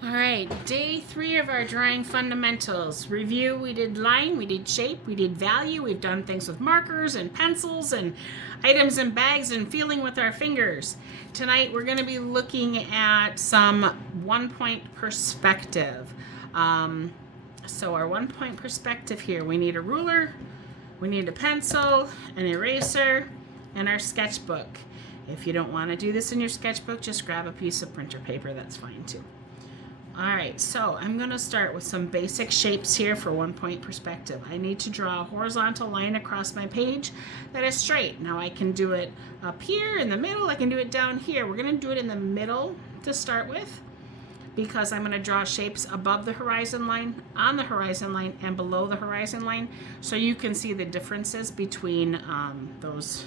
All right, day 3 of our drawing fundamentals. Review, we did line, we did shape, we did value, we've done things with markers and pencils and items and bags and feeling with our fingers. Tonight we're going to be looking at some 1-point perspective. So our 1-point perspective here, we need a ruler, we need a pencil, an eraser, and our sketchbook. If you don't want to do this in your sketchbook, just grab a piece of printer paper, that's fine too. All right, so I'm going to start with some basic shapes here for 1-point perspective. I need to draw a horizontal line across my page that is straight. Now I can do it up here in the middle, I can do it down here. We're going to do it in the middle to start with because I'm going to draw shapes above the horizon line, on the horizon line, and below the horizon line so you can see the differences between those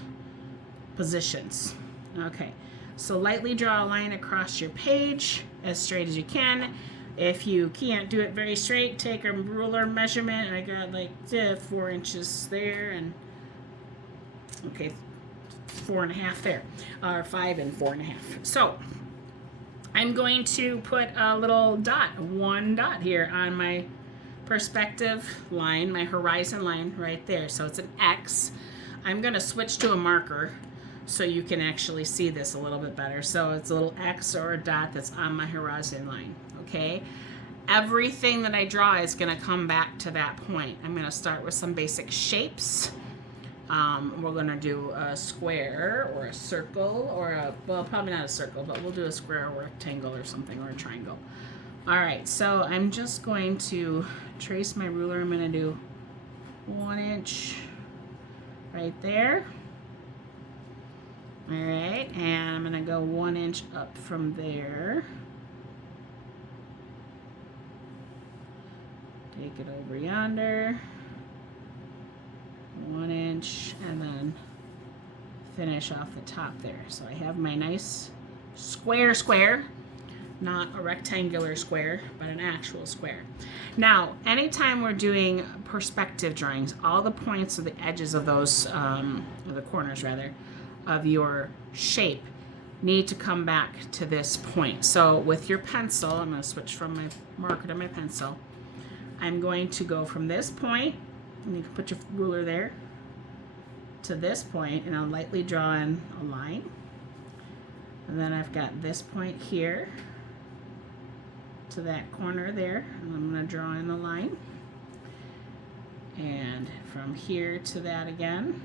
positions. Okay. So lightly draw a line across your page as straight as you can. If you can't do it very straight, take a ruler measurement, and I got like 4 inches there, and okay, 4.5 there, or 5 and 4.5. So I'm going to put a little dot, 1 dot here on my perspective line, my horizon line right there. So it's an X. I'm going to switch to a marker so you can actually see this a little bit better. So it's a little X or a dot that's on my horizon line, okay? Everything that I draw is gonna come back to that point. I'm gonna start with some basic shapes. We're gonna do a square or a circle or well, probably not a circle, but we'll do a square or a rectangle or something, or a triangle. All right, so I'm just going to trace my ruler. I'm gonna do 1 inch right there. All right, and I'm gonna go 1 inch up from there. Take it over yonder, 1 inch, and then finish off the top there. So I have my nice square, not a rectangular square, but an actual square. Now, anytime we're doing perspective drawings, all the points of the edges of those, or the corners rather, of your shape need to come back to this point. So with your pencil, I'm going to switch from my marker to my pencil. I'm going to go from this point, and you can put your ruler there, to this point, and I'll lightly draw in a line. And then I've got this point here to that corner there, and I'm going to draw in a line. And from here to that again.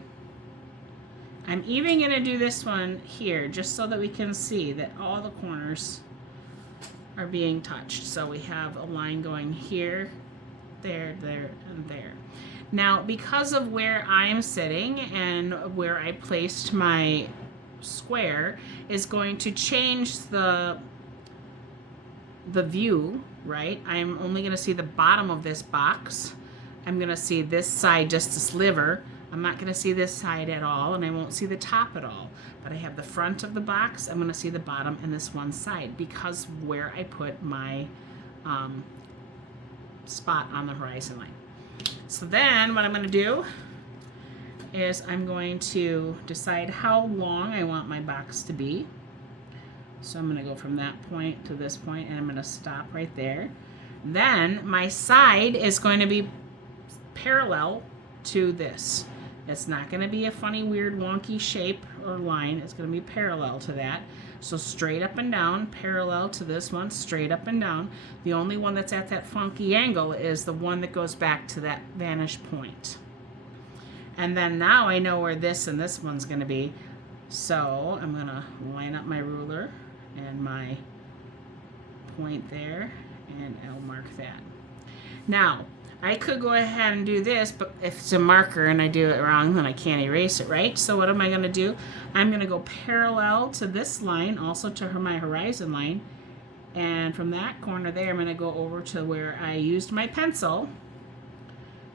I'm even going to do this one here just so that we can see that all the corners are being touched. So we have a line going here, there, and there. Now, because of where I'm sitting and where I placed my square is going to change the view, right? I'm only going to see the bottom of this box. I'm going to see this side just a sliver. I'm not going to see this side at all, and I won't see the top at all. But I have the front of the box. I'm going to see the bottom and this one side because where I put my spot on the horizon line. So then what I'm going to do is I'm going to decide how long I want my box to be. So I'm going to go from that point to this point, and I'm going to stop right there. Then my side is going to be parallel to this. It's not going to be a funny, weird, wonky shape or line. It's going to be parallel to that. So straight up and down, parallel to this one, straight up and down. The only one that's at that funky angle is the one that goes back to that vantage point. And then now I know where this and this one's going to be. So I'm going to line up my ruler and my point there, and I'll mark that. Now, I could go ahead and do this, but if it's a marker and I do it wrong, then I can't erase it, right? So what am I going to do? I'm going to go parallel to this line, also to my horizon line, and from that corner there, I'm going to go over to where I used my pencil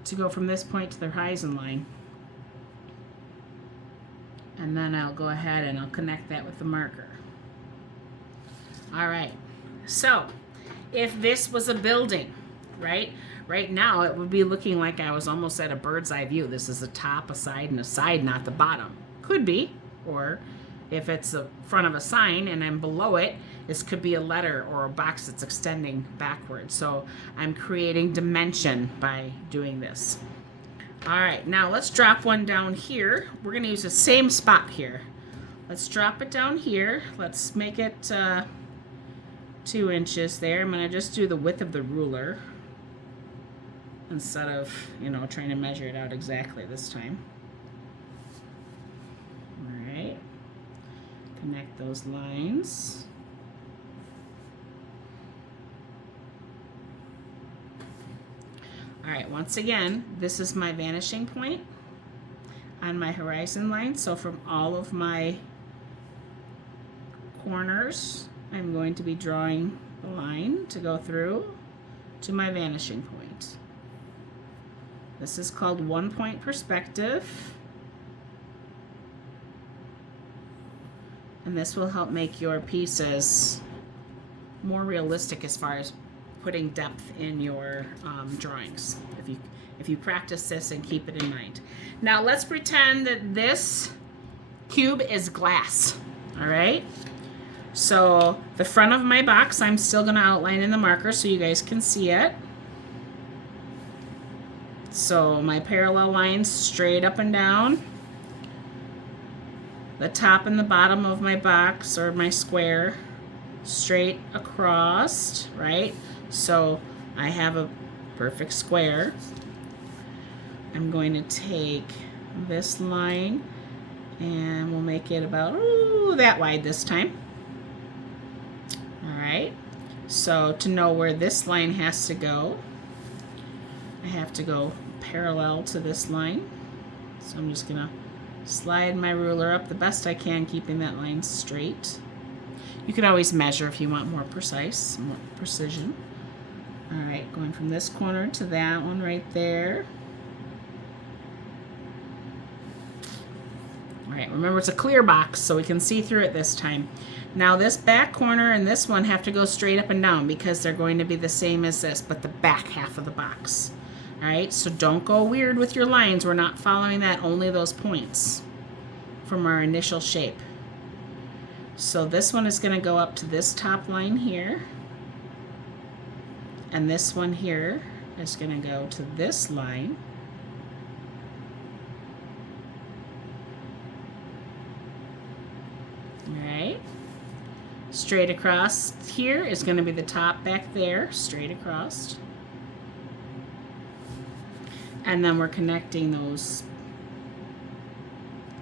to go from this point to the horizon line. And then I'll go ahead and I'll connect that with the marker. All right, so if this was a building, right? Right now, it would be looking like I was almost at a bird's eye view. This is a top, a side, and a side, not the bottom. Could be. Or if it's the front of a sign and I'm below it, This could be a letter or a box that's extending backwards. So I'm creating dimension by doing this. All right, now let's drop one down here. We're gonna use the same spot here. Let's drop it down here. Let's make it 2 inches there. I'm gonna just do the width of the ruler instead of, you know, trying to measure it out exactly this time. All right, connect those lines. All right, once again, this is my vanishing point on my horizon line. So from all of my corners, I'm going to be drawing the line to go through to my vanishing point. This is called 1-point perspective. And this will help make your pieces more realistic as far as putting depth in your drawings, if you practice this and keep it in mind. Now let's pretend that this cube is glass, all right? So the front of my box, I'm still gonna outline in the marker so you guys can see it. So my parallel lines straight up and down. The top and the bottom of my box or my square straight across, right? So I have a perfect square. I'm going to take this line and we'll make it about that wide this time. All right, so to know where this line has to go, I have to go parallel to this line. So I'm just gonna slide my ruler up the best I can, keeping that line straight. You can always measure if you want more precision. All right, going from this corner to that one right there. All right, remember it's a clear box so we can see through it this time. Now this back corner and this one have to go straight up and down because they're going to be the same as this, but the back half of the box. All right, so don't go weird with your lines. We're not following that, only those points from our initial shape. So this one is going to go up to this top line here. And this one here is going to go to this line. All right. Straight across here is going to be the top back there, straight across. And then we're connecting those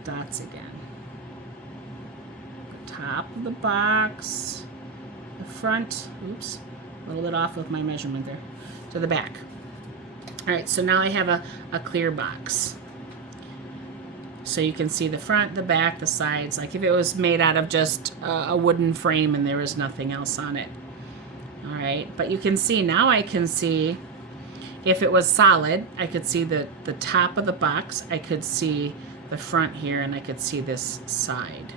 dots again. The top of the box, the front, oops, a little bit off with my measurement there, to the back. All right, so now I have a clear box. So you can see the front, the back, the sides, like if it was made out of just a wooden frame and there was nothing else on it. All right, but you can see, now I can see, if it was solid, I could see the top of the box, I could see the front here, and I could see this side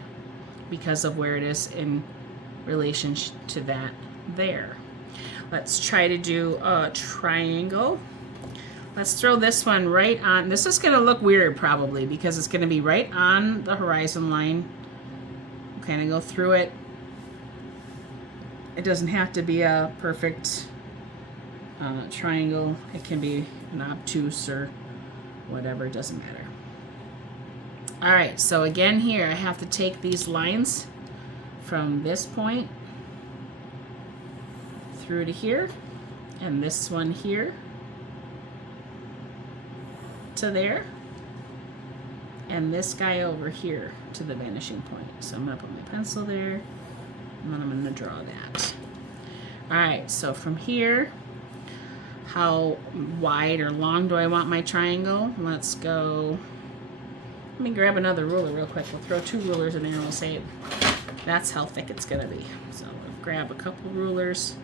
because of where it is in relation to that there. Let's try to do a triangle. Let's throw this one right on. This is going to look weird probably because it's going to be right on the horizon line. Kind of go through it. It doesn't have to be a perfect triangle. It can be an obtuse or whatever, it doesn't matter. All right, so again here I have to take these lines from this point through to here, and this one here to there, and this guy over here to the vanishing point. So I'm gonna put my pencil there, and then I'm gonna draw that. All right, so from here, how wide or long do I want my triangle? Let's go, let me grab another ruler real quick. We'll throw 2 rulers in there and we'll say that's how thick it's gonna be. So we'll grab a couple rulers,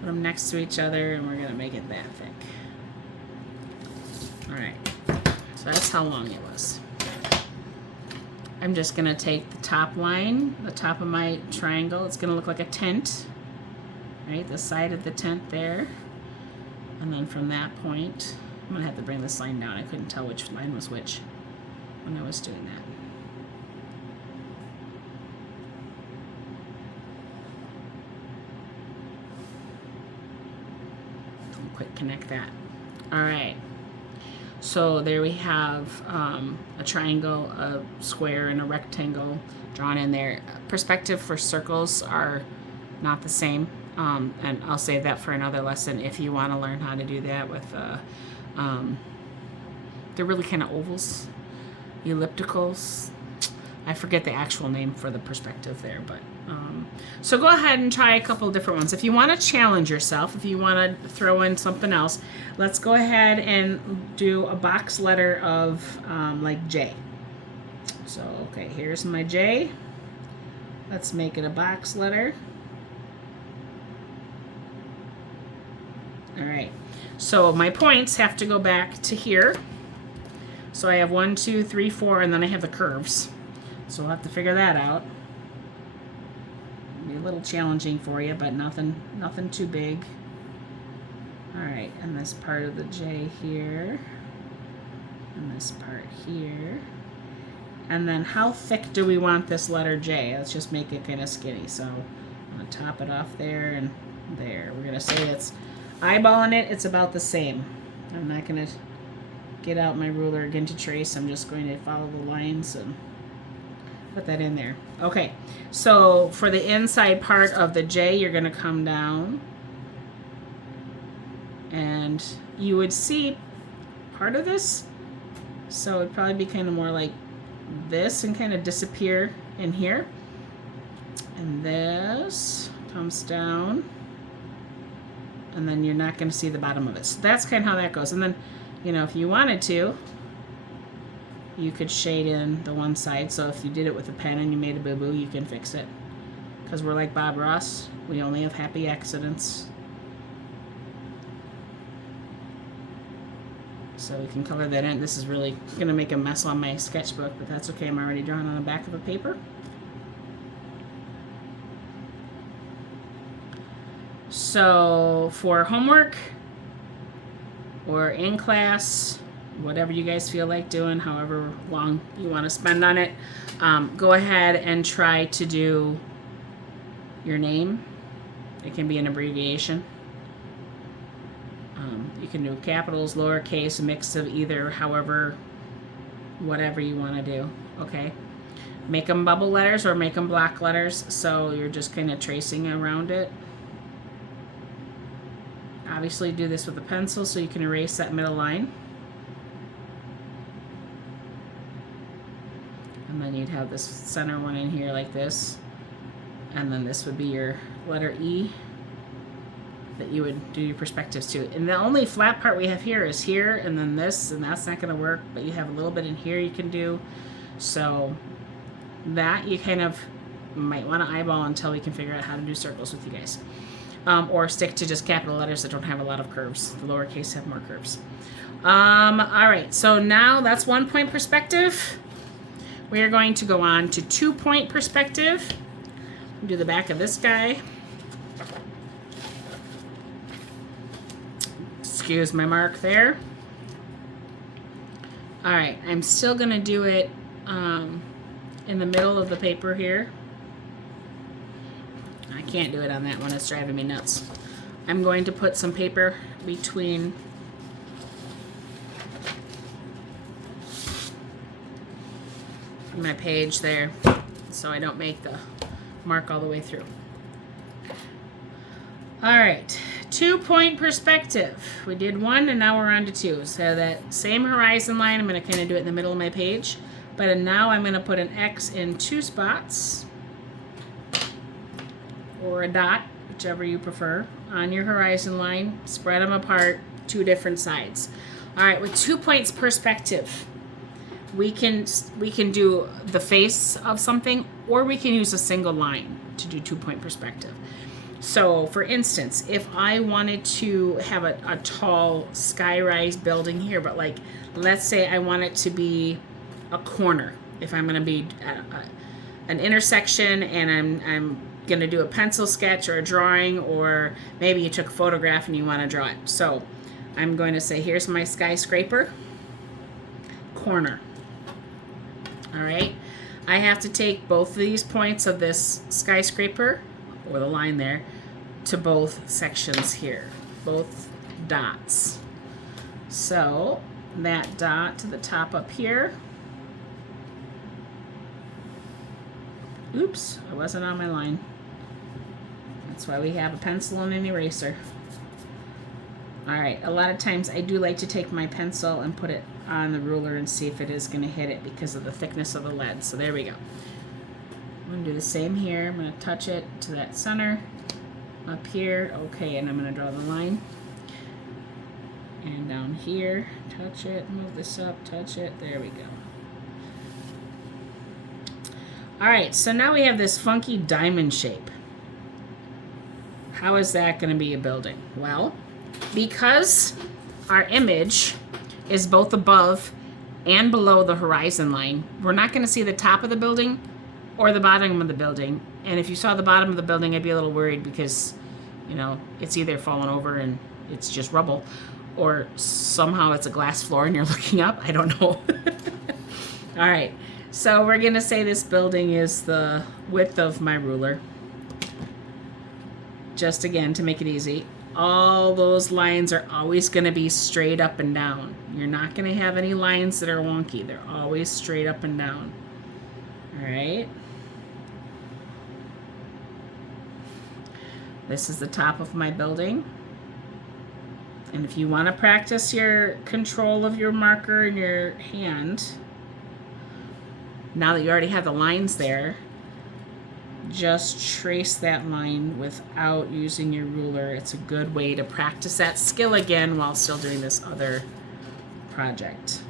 put them next to each other, and we're gonna make it that thick. All right, so that's how long it was. I'm just gonna take the top line, the top of my triangle. It's gonna look like a tent, right? The side of the tent there. And then from that point, I'm gonna have to bring this line down. I couldn't tell which line was which when I was doing that. quick connect that. All right. So there we have a triangle, a square, and a rectangle drawn in there. Perspective for circles are not the same. And I'll save that for another lesson if you want to learn how to do that with, they're really kind of ovals, ellipticals. I forget the actual name for the perspective there, but so go ahead and try a couple different ones. If you want to challenge yourself, if you want to throw in something else, let's go ahead and do a box letter of like J. So, okay, here's my J. Let's make it a box letter. All right, so my points have to go back to here. So I have 1, 2, 3, 4, and then I have the curves. So we'll have to figure that out. It'll be a little challenging for you, but nothing too big. All right, and this part of the J here, and this part here. And then how thick do we want this letter J? Let's just make it kind of skinny. So I'm gonna top it off there and there. We're gonna say it's eyeballing it, it's about the same. I'm not gonna get out my ruler again to trace. I'm just going to follow the lines and put that in there. Okay, so for the inside part of the J, you're going to come down and you would see part of this. So it'd probably be kind of more like this and kind of disappear in here. And this comes down and then you're not going to see the bottom of it. So that's kind of how that goes. And then, you know, if you wanted to, you could shade in the one side. So if you did it with a pen and you made a boo-boo, you can fix it. Because we're like Bob Ross. We only have happy accidents. So we can color that in. This is really going to make a mess on my sketchbook, but that's okay. I'm already drawing on the back of the paper. So for homework or in class, whatever you guys feel like doing, however long you want to spend on it, go ahead and try to do your name. It can be an abbreviation. You can do capitals, lowercase, a mix of either, however, whatever you want to do, okay? Make them bubble letters or make them block letters, so you're just kind of tracing around it. Obviously do this with a pencil so you can erase that middle line. And then you'd have this center one in here like this. And then this would be your letter E that you would do your perspectives to. And the only flat part we have here is here and then this, and that's not going to work, but you have a little bit in here you can do. So that you kind of might want to eyeball until we can figure out how to do circles with you guys. Or stick to just capital letters that don't have a lot of curves. The lowercase have more curves. All right, so now that's 1 point perspective. We are going to go on to 2 point perspective. Do the back of this guy. Excuse my mark there. All right, I'm still gonna do it in the middle of the paper here. I can't do it on that one, it's driving me nuts. I'm going to put some paper between my page there so I don't make the mark all the way through. All right, 2 point perspective. We did 1 and now we're on to 2. So that same horizon line, I'm going to kind of do it in the middle of my page. But now I'm going to put an X in 2 spots, or a dot, whichever you prefer, on your horizon line. Spread them apart, 2 different sides. All right, with 2 points perspective, we can do the face of something, or we can use a single line to do 2 point perspective. So for instance, if I wanted to have a tall skyrise building here, but like, let's say I want it to be a corner. If I'm gonna be an intersection and I'm gonna do a pencil sketch or a drawing, or maybe you took a photograph and you wanna draw it. So I'm going to say, here's my skyscraper, corner. All right, I have to take both of these points of this skyscraper, or the line there, to both sections here, both dots. So that dot to the top up here. Oops, I wasn't on my line. That's why we have a pencil and an eraser. All right, a lot of times I do like to take my pencil and put it on the ruler and see if it is going to hit it because of the thickness of the lead. So there we go. I'm going to do the same here. I'm going to touch it to that center up here. Okay, and I'm going to draw the line. And down here, touch it, move this up, touch it. There we go. All right, so now we have this funky diamond shape. How is that going to be a building? Well, because our image is both above and below the horizon line, we're not going to see the top of the building or the bottom of the building. And if you saw the bottom of the building, I'd be a little worried because, you know, it's either fallen over and it's just rubble, or somehow it's a glass floor and you're looking up. I don't know. All right, so we're going to say this building is the width of my ruler. Just again, to make it easy, all those lines are always going to be straight up and down. You're not going to have any lines that are wonky. They're always straight up and down. All right. This is the top of my building. And if you want to practice your control of your marker in your hand, now that you already have the lines there, just trace that line without using your ruler. It's a good way to practice that skill again while still doing this other project.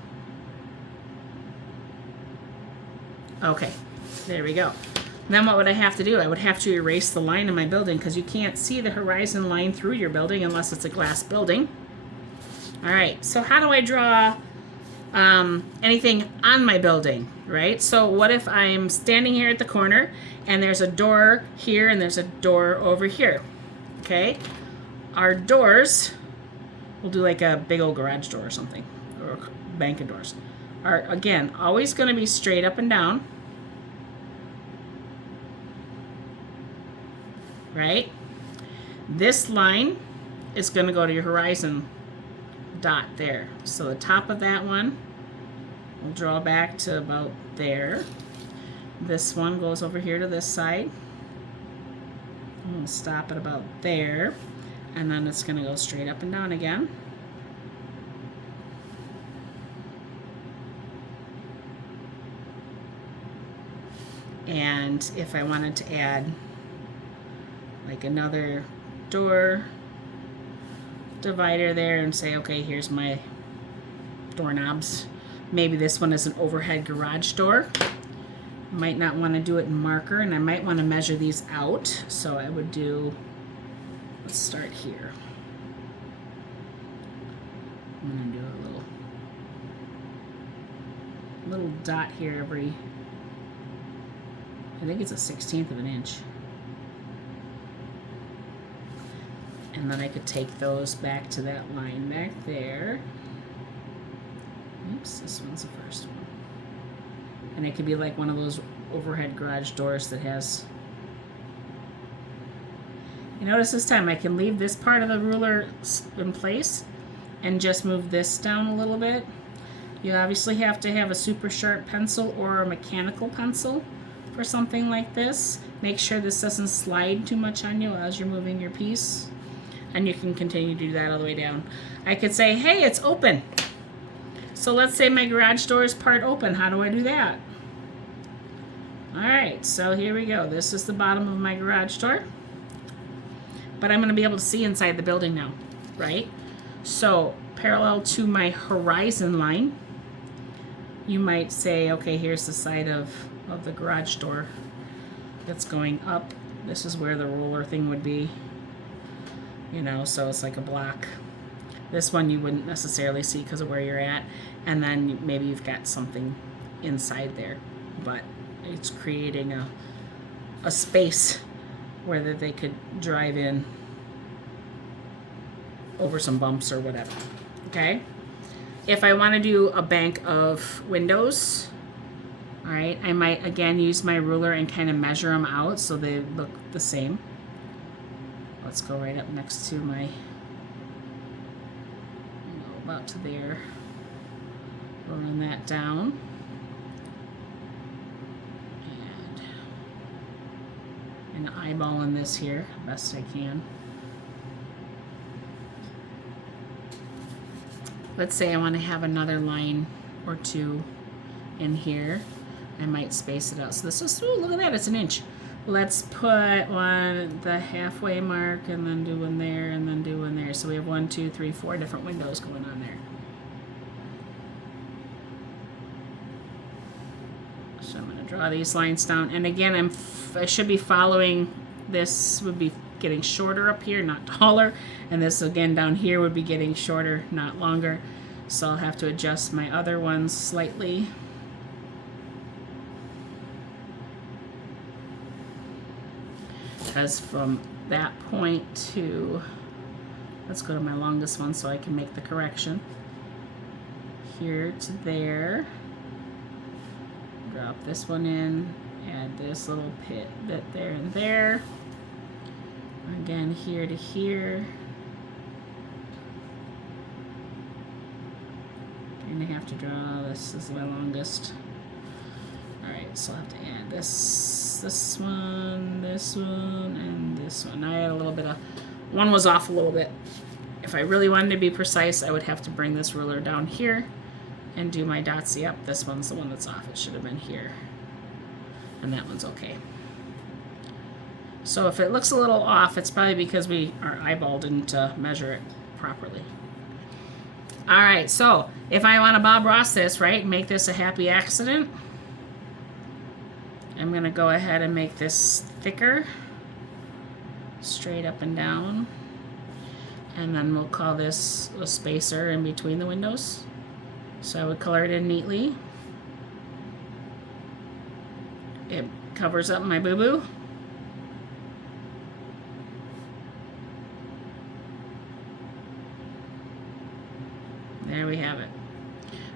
Okay, there we go. Then what would I have to do? I would have to erase the line in my building because you can't see the horizon line through your building unless it's a glass building. All right, so how do I draw anything on my building, right? So what if I'm standing here at the corner and there's a door here and there's a door over here, okay? Our doors, we'll do like a big old garage door or something, or a bank of doors, are, again, always going to be straight up and down, right? This line is going to go to your horizon dot there. So the top of that one, we'll draw back to about there. This one goes over here to this side. I'm going to stop at about there. And then it's going to go straight up and down again. And if I wanted to add like another door divider there and say, okay, here's my doorknobs. Maybe this one is an overhead garage door. Might not want to do it in marker, and I might want to measure these out. So I would do, let's start here. I'm going to do a little dot here every, I think it's a 1/16 of an inch. And then I could take those back to that line back there. Oops, this one's the first one. And it could be like one of those overhead garage doors that has... You notice this time I can leave this part of the ruler in place and just move this down a little bit. You obviously have to have a super sharp pencil or a mechanical pencil for something like this. Make sure this doesn't slide too much on you as you're moving your piece. And you can continue to do that all the way down. I could say, hey, it's open. So let's say my garage door is part open. How do I do that? All right, so here we go. This is the bottom of my garage door. But I'm going to be able to see inside the building now, right? So parallel to my horizon line, you might say, okay, here's the side of the garage door that's going up. This is where the roller thing would be. You know, so it's like a block. This one you wouldn't necessarily see because of where you're at. And then maybe you've got something inside there. But it's creating a space where they could drive in over some bumps or whatever. Okay? If I want to do a bank of windows, all right, I might again use my ruler and kind of measure them out so they look the same. Let's go right up next to my about to there. Rolling that down. And eyeballing this here best I can. Let's say I want to have another line or two in here. I might space it out. So this is, ooh, look at that, it's an inch. Let's put one, the halfway mark, and then do one there, and then do one there. So we have 1, 2, 3, 4 different windows going on there. So I'm going to draw these lines down. And again, I should be following, this would be getting shorter up here, not taller. And this again down here would be getting shorter, not longer. So I'll have to adjust my other ones slightly. Because from that point to, let's go to my longest one so I can make the correction. Here to there. Drop this one in, add this little bit there and there. Again, here to here. And I have to draw, this is my longest. Alright, so I'll have to add this one, and this one. I had a little bit of, one was off a little bit. If I really wanted to be precise, I would have to bring this ruler down here and do my dots. Yep, this one's the one that's off. It should have been here. And that one's okay. So if it looks a little off, it's probably because our eyeball didn't measure it properly. All right, so if I want to Bob Ross this, right, make this a happy accident, I'm going to go ahead and make this thicker, straight up and down. And then we'll call this a spacer in between the windows. So I would color it in neatly. It covers up my boo-boo. There we have it.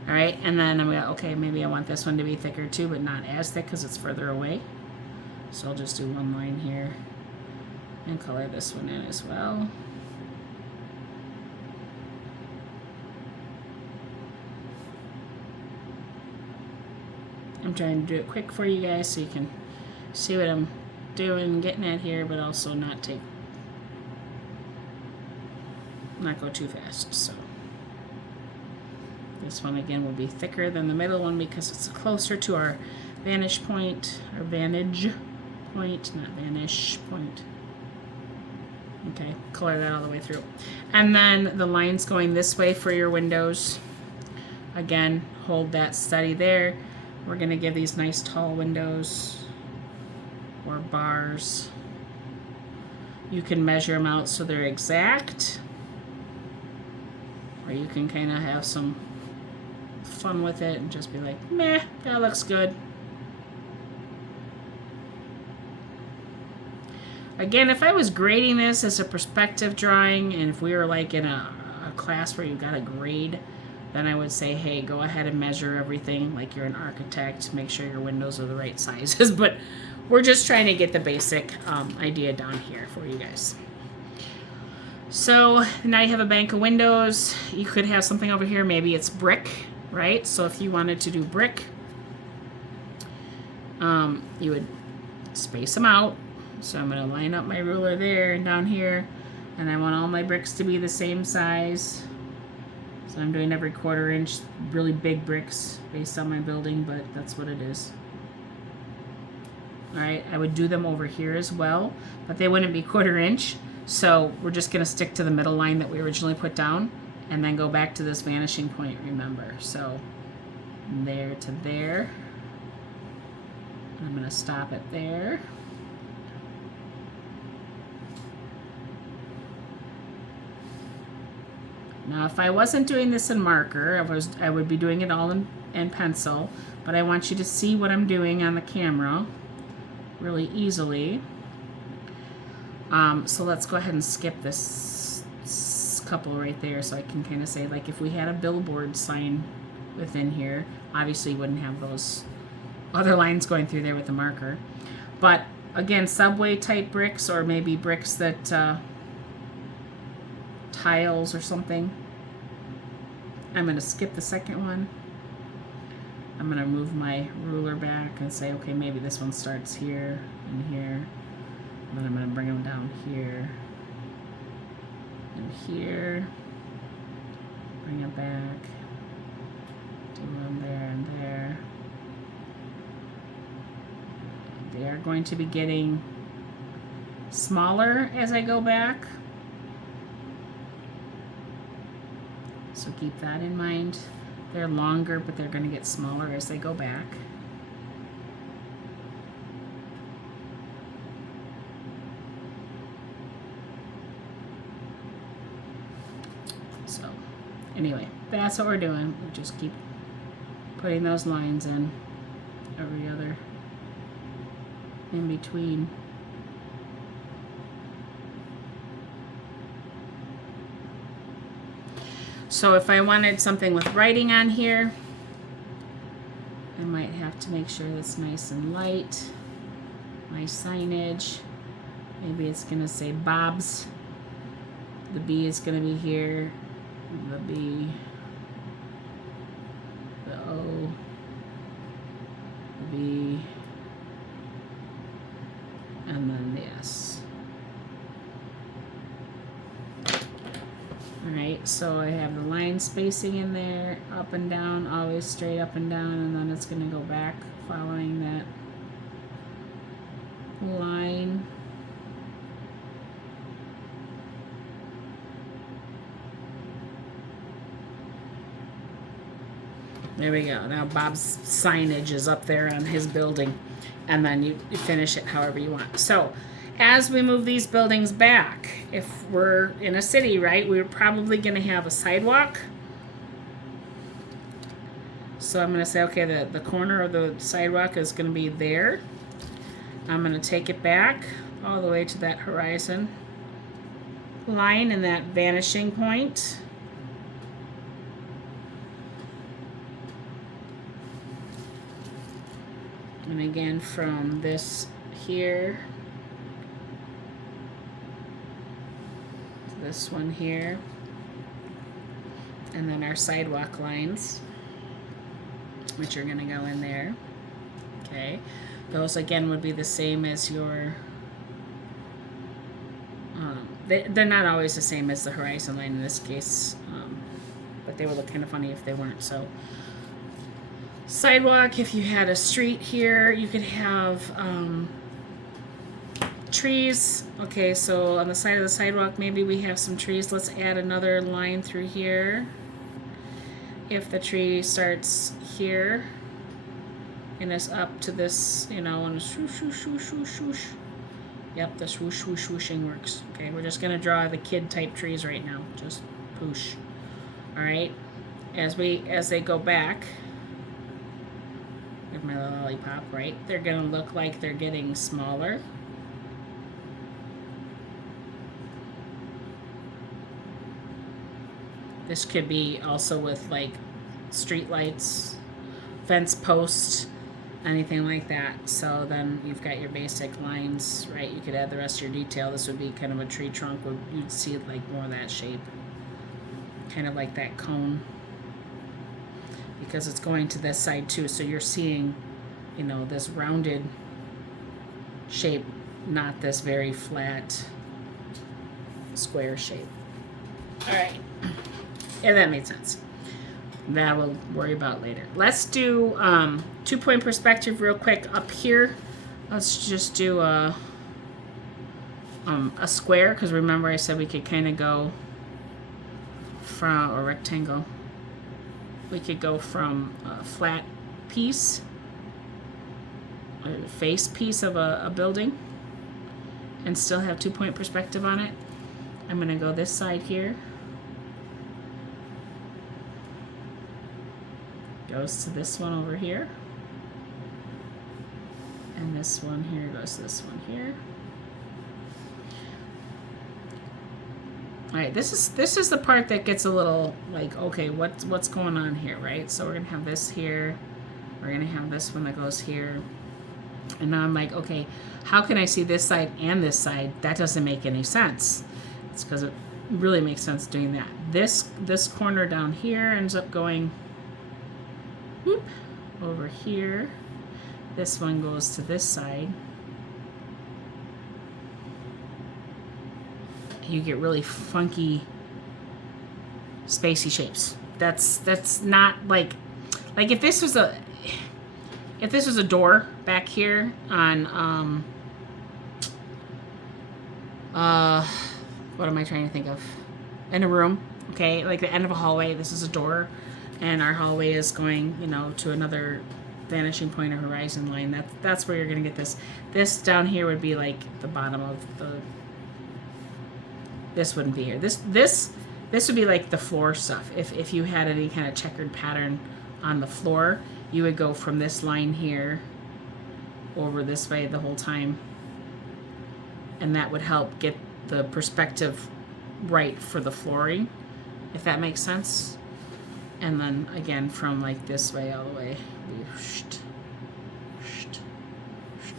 All right, and then I'm gonna, okay, maybe I want this one to be thicker too, but not as thick because it's further away. So I'll just do one line here and color this one in as well. I'm trying to do it quick for you guys so you can see what I'm doing, getting at here, but also not go too fast. So this one again will be thicker than the middle one because it's closer to our vantage point, not vanish point. Okay, color that all the way through. And then the lines going this way for your windows. Again, hold that steady there. We're going to give these nice tall windows or bars. You can measure them out so they're exact, or you can kind of have some fun with it and just be like, meh, that looks good. Again, if I was grading this as a perspective drawing, and if we were like in a class where you got a grade, then I would say, hey, go ahead and measure everything like you're an architect, make sure your windows are the right sizes. But we're just trying to get the basic idea down here for you guys. So now you have a bank of windows. You could have something over here, maybe it's brick, right? So if you wanted to do brick, you would space them out. So I'm going to line up my ruler there and down here, and I want all my bricks to be the same size. So I'm doing every 1/4 inch, really big bricks based on my building, but that's what it is. All right, I would do them over here as well, but they wouldn't be 1/4 inch. So we're just going to stick to the middle line that we originally put down and then go back to this vanishing point, remember. So there to there. I'm going to stop it there. Now, if I wasn't doing this in marker, I would be doing it all in pencil, but I want you to see what I'm doing on the camera really easily. So let's go ahead and skip this couple right there so I can kind of say, like, if we had a billboard sign within here, obviously you wouldn't have those other lines going through there with the marker. But again, subway type bricks, or maybe bricks that tiles or something. I'm going to skip the second one. I'm going to move my ruler back and say, okay, maybe this one starts here and here. And then I'm going to bring them down here and here. Bring it back. Do one there and there. They are going to be getting smaller as I go back. So keep that in mind. They're longer, but they're going to get smaller as they go back. So anyway, that's what we're doing. We just keep putting those lines in every other in between. So if I wanted something with writing on here, I might have to make sure that's nice and light. My signage, maybe it's going to say Bob's. The B is going to be here. The B, the O, the B, and then the S. Alright, so I have the line spacing in there, up and down, always straight up and down, and then it's going to go back following that line. There we go. Now Bob's signage is up there on his building, and then you finish it however you want. So as we move these buildings back, if we're in a city, right, we're probably going to have a sidewalk. So I'm going to say, okay, the corner of the sidewalk is going to be there. I'm going to take it back all the way to that horizon line and that vanishing point. And again, from this here to this one here, and then our sidewalk lines, which are going to go in there. Okay, those again would be the same as your, they're not always the same as the horizon line in this case, but they would look kind of funny if they weren't. So sidewalk, if you had a street here, you could have trees. Okay, so on the side of the sidewalk, maybe we have some trees. Let's add another line through here. If the tree starts here and is up to this, you know, and swoosh, swoosh, swoosh, swoosh, swoosh. Yep, the swoosh, swoosh, swooshing works. Okay, we're just gonna draw the kid type trees right now. Just poosh. All right, as they go back. With my lollipop, right? They're gonna look like they're getting smaller. This could be also with like street lights, fence posts, anything like that. So then you've got your basic lines, right? You could add the rest of your detail. This would be kind of a tree trunk where you'd see it like more of that shape, kind of like that cone, because it's going to this side too. So you're seeing, you know, this rounded shape, not this very flat square shape. All right. Yeah, that made sense. That we'll worry about later. Let's do 2-point perspective real quick up here. Let's just do a square, because remember I said we could kind of go from a rectangle. We could go from a flat piece, a face piece of a building, and still have 2-point perspective on it. I'm going to go this side here. Goes to this one over here. And this one here goes to this one here. All right, this is the part that gets a little like, okay, what's going on here, right? So we're gonna have this here. We're gonna have this one that goes here. And now I'm like, okay, how can I see this side and this side? That doesn't make any sense. It's because really makes sense doing that. This corner down here ends up going whoop, over here. This one goes to this side. You get really funky, spacey shapes. That's not like if this was a door back here on what am I trying to think of? In a room, okay, like the end of a hallway. This is a door, and our hallway is going, you know, to another vanishing point or horizon line. That's where you're gonna get this. This down here would be like the bottom of the. This wouldn't be here. This would be like the floor stuff. If you had any kind of checkered pattern on the floor, you would go from this line here over this way the whole time, and that would help get the perspective right for the flooring, if that makes sense. And then again from like this way all the way,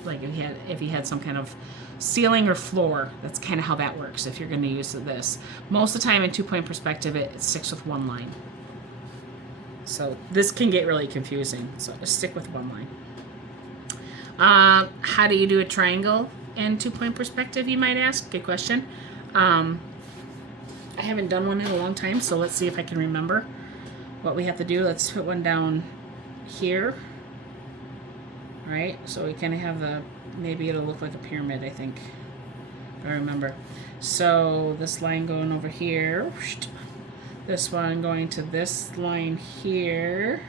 like if you had some kind of ceiling or floor, that's kind of how that works if you're going to use this. Most of the time in 2-point perspective it sticks with one line, so this can get really confusing, so just stick with one line. How do you do a triangle in 2-point perspective, you might ask? Good question. I haven't done one in a long time, so let's see if I can remember what we have to do. Let's put one down here. All right, so we kind of have the, maybe it'll look like a pyramid, I think, if I remember. So this line going over here, this one going to this line here.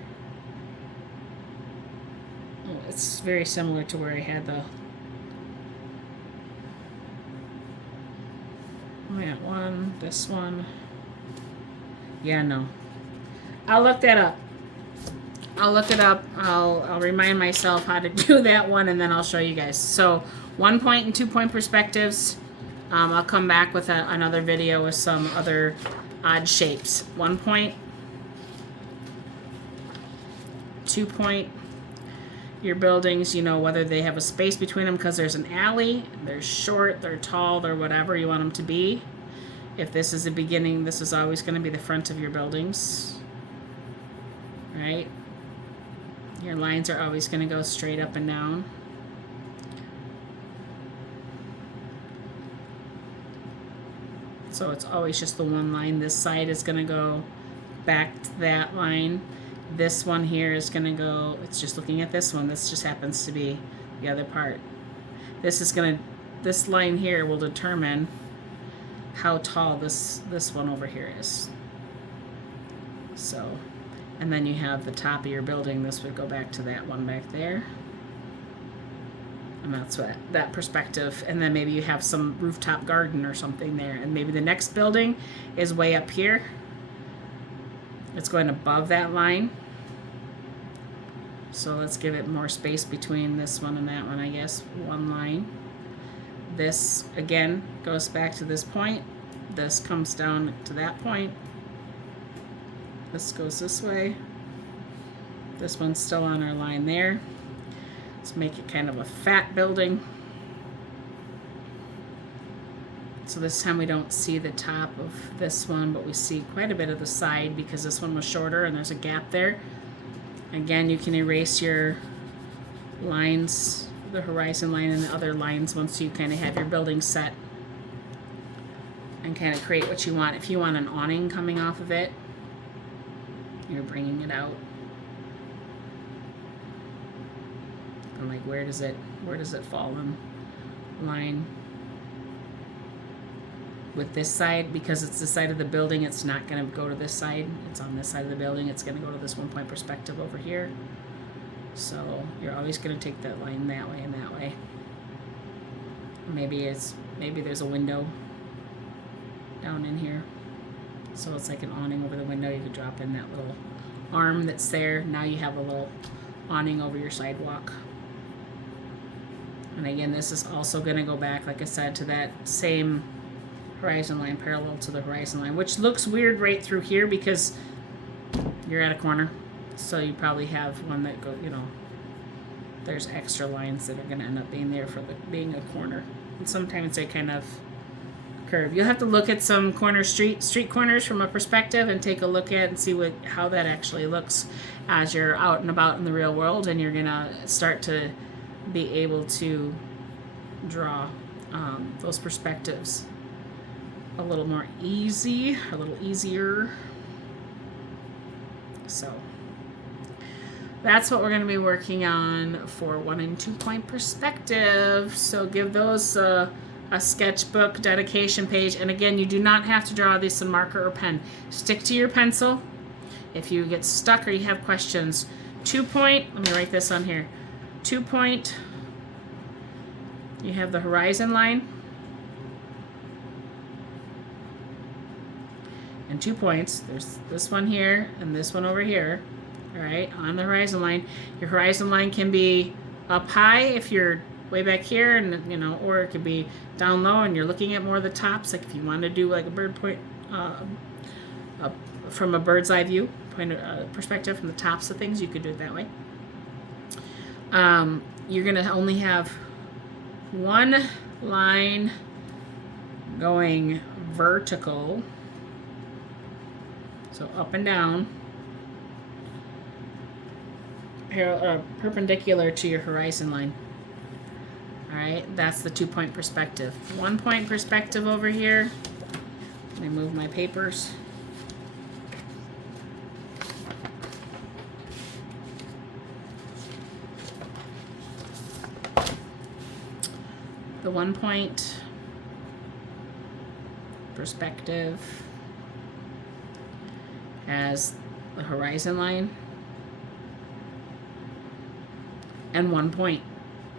Oh, it's very similar to where I had the, that one, this one. Yeah, no. I'll look that up. I'll look it up. I'll remind myself how to do that one, and then I'll show you guys. So 1-point and 2-point perspectives. I'll come back with another video with some other odd shapes. 1-point, 2-point. Your buildings, you know, whether they have a space between them because there's an alley, they're short, they're tall, they're whatever you want them to be. If this is the beginning, this is always going to be the front of your buildings. Right? Your lines are always going to go straight up and down. So it's always just the one line. This side is going to go back to that line. This one here is going to go, it's just looking at this one. This just happens to be the other part. This line here will determine how tall this one over here is. So, and then you have the top of your building. This would go back to that one back there. And that's what that perspective. And then maybe you have some rooftop garden or something there. And maybe the next building is way up here. It's going above that line. So let's give it more space between this one and that one, I guess. One line. This, again, goes back to this point. This comes down to that point. This goes this way. This one's still on our line there. Let's make it kind of a fat building. So this time we don't see the top of this one, but we see quite a bit of the side because this one was shorter and there's a gap there. Again, you can erase your lines, the horizon line and the other lines, once you kind of have your building set and kind of create what you want. If you want an awning coming off of it, you're bringing it out. And like, where does it fall in line? With this side, because it's the side of the building, it's not going to go to this side. It's on this side of the building. It's going to go to this 1-point perspective over here. So you're always going to take that line that way and that way. Maybe there's a window down in here. So it's like an awning over the window. You could drop in that little arm that's there. Now you have a little awning over your sidewalk. And again, this is also going to go back, like I said, to that same horizon line, parallel to the horizon line, which looks weird right through here because you're at a corner. So you probably have one that go, you know, there's extra lines that are going to end up being there for being a corner. And sometimes they kind of curve. You'll have to look at some street corners from a perspective and take a look at and see how that actually looks as you're out and about in the real world, and you're gonna start to be able to draw those perspectives a little easier. So that's what we're going to be working on for 1 and 2 point perspective. So give those a sketchbook dedication page. And again, you do not have to draw these in marker or pen. Stick to your pencil. If you get stuck or you have questions, 2 point, let me write this on here. 2 point, you have the horizon line. And 2 points, there's this one here and this one over here. All right, on the horizon line. Your horizon line can be up high if you're way back here, and or it could be down low and you're looking at more of the tops. Like if you want to do like a bird point from a bird's eye view perspective from the tops of things, you could do it that way. You're gonna only have one line going vertical, so up and down, perpendicular to your horizon line. All right, that's the 2 point perspective. 1 point perspective over here. Let me move my papers. The 1 point perspective has the horizon line and 1 point,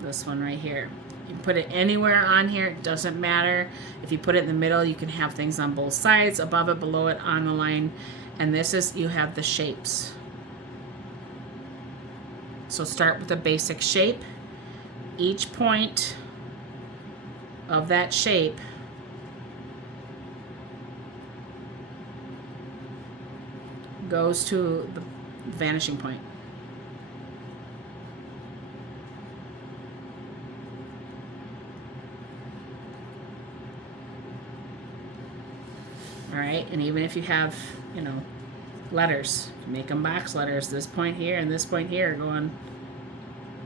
this one right here. You can put it anywhere on here, it doesn't matter. If you put it in the middle, you can have things on both sides, above it, below it, on the line. And this is, you have the shapes. So start with a basic shape. Each point of that shape goes to the vanishing point. All right, and even if you have, letters, make them box letters. This point here and this point here going,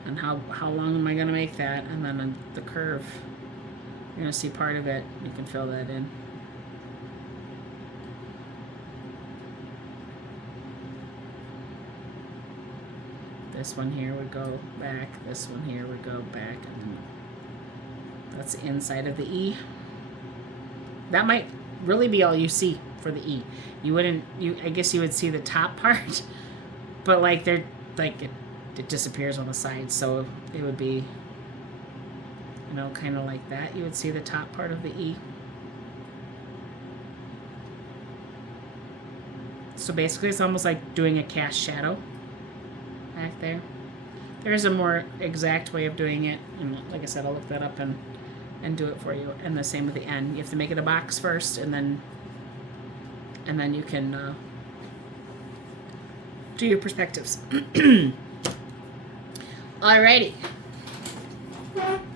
and how long am I going to make that? And then on the curve, you're going to see part of it. You can fill that in. This one here would go back. This one here would go back. And that's the inside of the E. That might really be all you see for the E. You wouldn't. I guess you would see the top part, but it disappears on the sides. So it would be, kind of like that. You would see the top part of the E. So basically, it's almost like doing a cast shadow back there. There's a more exact way of doing it, and like I said, I'll look that up and do it for you. And the same with the N. You have to make it a box first, and then you can do your perspectives. Alrighty.